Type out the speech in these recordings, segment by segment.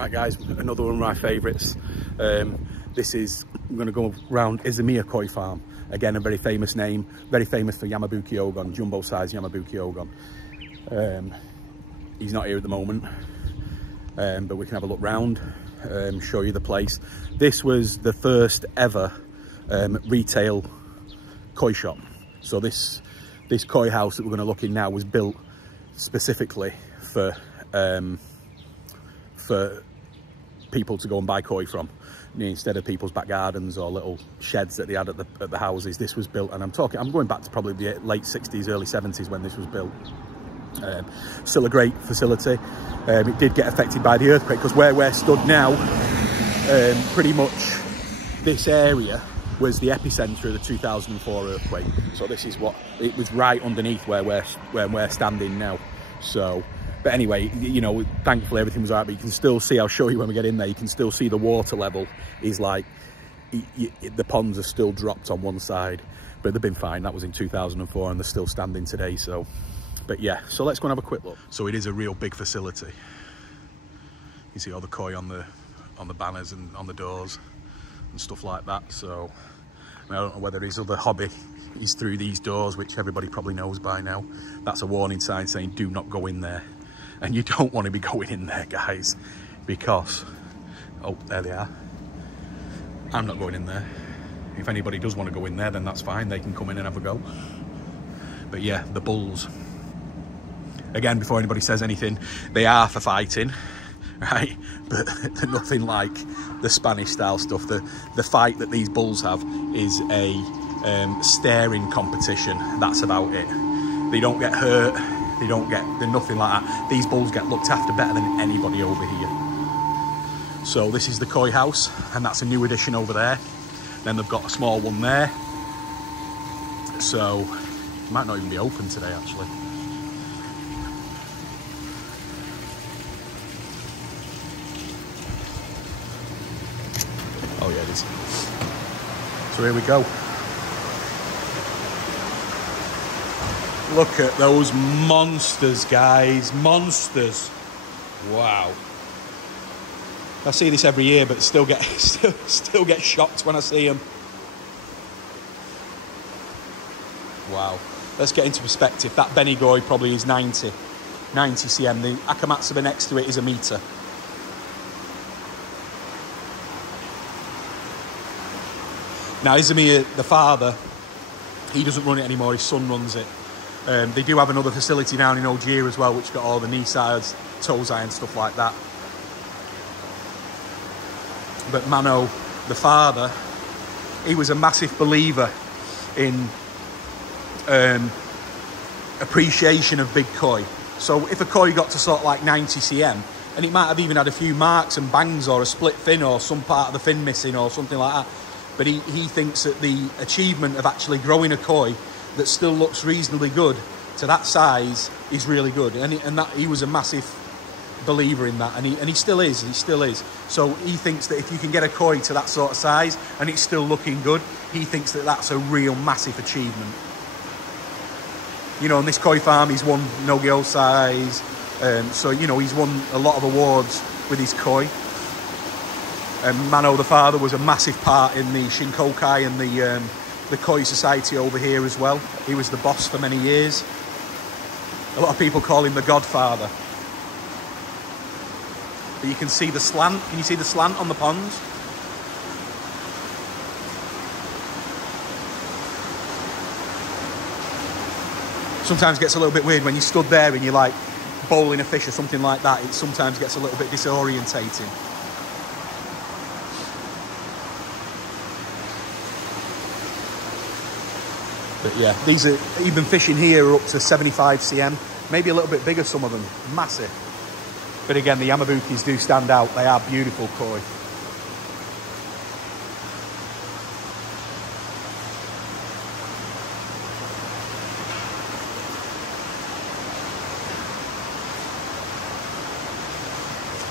Right guys, another one of my favourites. This is, I'm going to go around Izumiya Koi farm. Again, a very famous name, very famous for Yamabuki ogon, jumbo size Yamabuki ogon. He's not here at the moment, but we can have a look round, show you the place. This was the first ever retail koi shop. So this koi house that we're going to look in now was built specifically for people to go and buy koi from. Instead of people's back gardens or little sheds that they had at the houses, this was built, and I'm going back to probably the late 60s, early 70s when this was built. Still a great facility. It did get affected by the earthquake, because where we're stood now, pretty much this area was the epicenter of the 2004 earthquake. So this is what it was, right underneath where we're standing now. So, but anyway, you know, thankfully everything was all right, but you can still see, I'll show you when we get in there, you can still see the water level is like, the ponds are still dropped on one side, but they've been fine. That was in 2004 and they're still standing today. So, but yeah, so let's go and have a quick look. So it is a real big facility. You see all the koi on the banners and on the doors and stuff like that. So I don't know whether his other hobby is through these doors, which everybody probably knows by now. That's a warning sign saying do not go in there. And you don't want to be going in there, guys, because, oh, there they are. I'm not going in there. If anybody does want to go in there, then that's fine. They can come in and have a go. But yeah, the bulls. Again, before anybody says anything, they are for fighting, right? But they're nothing like the Spanish style stuff. The fight that these bulls have is a staring competition. That's about it. They don't get hurt. They're nothing like that. These bulls get looked after better than anybody over here. So this is the koi house, and that's a new addition over there. Then they've got a small one there. So it might not even be open today, actually. Oh yeah, it is. So here we go. Look at those monsters, guys. Monsters. Wow. I see this every year, but still get shocked when I see them. Wow. Let's get into perspective. That Benigoi probably is 90 cm. The Akamatsuba next to it is a metre. Now, Izumiya, the father, he doesn't run it anymore. His son runs it. They do have another facility down in Ogier as well, which got all the knee sides, tozai and stuff like that. But Mano, the father, he was a massive believer in appreciation of big koi. So if a koi got to sort of like 90 cm, and it might have even had a few marks and bangs or a split fin or some part of the fin missing or something like that, but he thinks that the achievement of actually growing a koi that still looks reasonably good to that size is really good, and that he was a massive believer in that, and he still is. So he thinks that if you can get a koi to that sort of size and it's still looking good, he thinks that that's a real massive achievement. You know, on this koi farm, he's won no-gill size, so you know he's won a lot of awards with his koi. And Mano, the father, was a massive part in the Shinkokai and the koi society over here as well. He was the boss for many years. A lot of people call him the Godfather. But you can see the slant. Can you see the slant on the ponds? Sometimes gets a little bit weird when you stood there and you're like bowling a fish or something like that. It sometimes gets a little bit disorientating. But yeah, these are, even fishing here are up to 75 cm, maybe a little bit bigger, some of them, massive. But again, the Yamabukis do stand out. They are beautiful koi.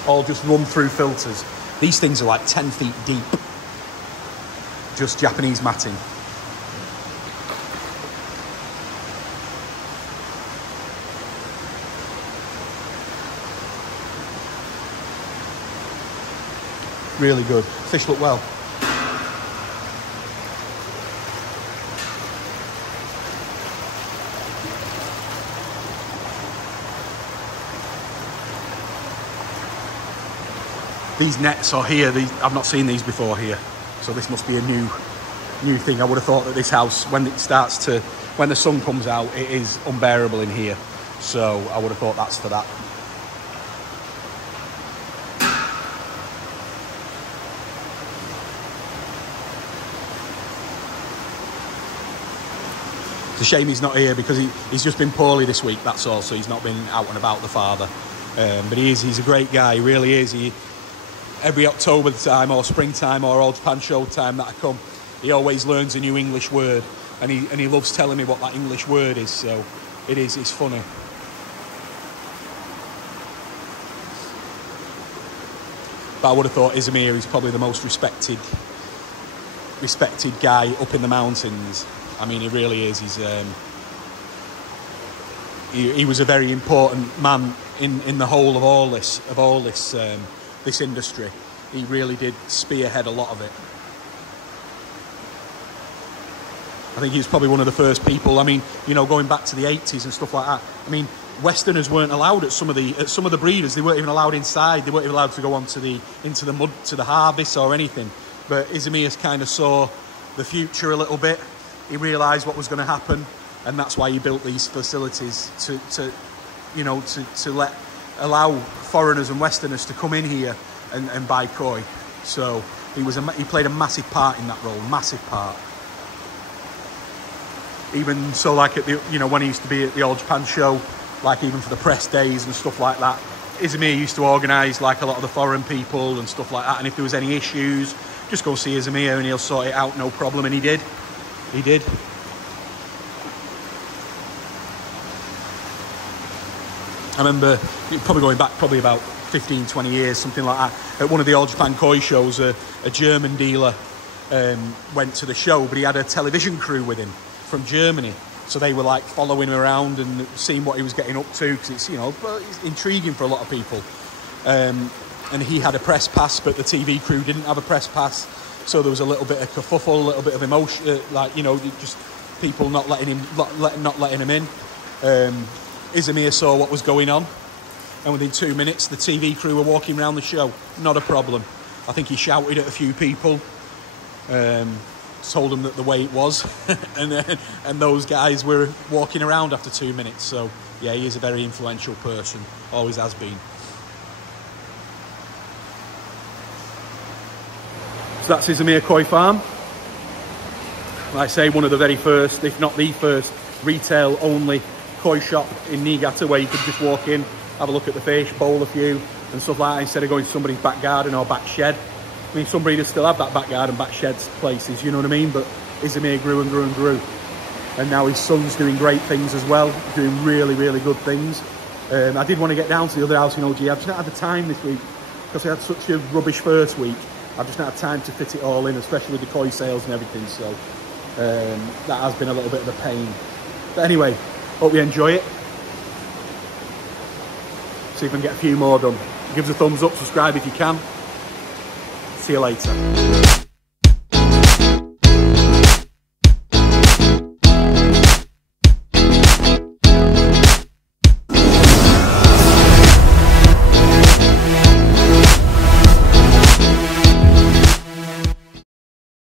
All just run through filters. These things are like 10 feet deep. Just Japanese matting. Really good. Fish look well. These nets are here. I've not seen these before here, so this must be a new thing. I would have thought that this house, when the sun comes out, it is unbearable in here. So I would have thought that's for that. It's a shame he's not here because he's just been poorly this week, that's all, so he's not been out and about, the father. But he's a great guy, he really is. Every October time or springtime or Old Japan show time that I come, he always learns a new English word, and he loves telling me what that English word is, so it's funny. But I would have thought Izumiya is probably the most respected guy up in the mountains. I mean, he really is. He was a very important man in the whole of all this this industry. He really did spearhead a lot of it. I think he was probably one of the first people. I mean, you know, going back to the 80s and stuff like that. I mean, Westerners weren't allowed at some of the breeders. They weren't even allowed inside. They weren't even allowed to go into the mud to the harvest or anything. But Izumiya kind of saw the future a little bit. He realised what was going to happen, and that's why he built these facilities to allow foreigners and Westerners to come in here and buy koi. So he played a massive part in that role, massive part. Even so, like when he used to be at the All Japan show, like even for the press days and stuff like that, Izumiya used to organise like a lot of the foreign people and stuff like that. And if there was any issues, just go see Izumiya and he'll sort it out, no problem. And he did. He did. I remember probably going back about 15, 20 years, something like that. At one of the All Japan Koi shows, a German dealer went to the show, but he had a television crew with him from Germany. So they were like following him around and seeing what he was getting up to, because it's, it's intriguing for a lot of people. And he had a press pass, but the TV crew didn't have a press pass. So there was a little bit of kerfuffle, a little bit of emotion, just people not letting him in. Izumiya saw what was going on, and within 2 minutes, the TV crew were walking around the show. Not a problem. I think he shouted at a few people, told them that the way it was, and those guys were walking around after 2 minutes. So yeah, he is a very influential person, always has been. So that's Izumiya Koi Farm. Like I say, one of the very first, if not the first, retail-only koi shop in Niigata, where you could just walk in, have a look at the fish, bowl a few, and stuff like that, instead of going to somebody's back garden or back shed. I mean, some breeders still have that back garden, back sheds places, you know what I mean? But Izumiya grew and grew and grew. And now his son's doing great things as well, doing really, really good things. I did want to get down to the other house in OG. I've just not had the time this week, because I had such a rubbish first week. I've just not had time to fit it all in, especially with the koi sales and everything. So that has been a little bit of a pain. But anyway, hope you enjoy it. See if I can get a few more done. Give us a thumbs up, subscribe if you can. See you later.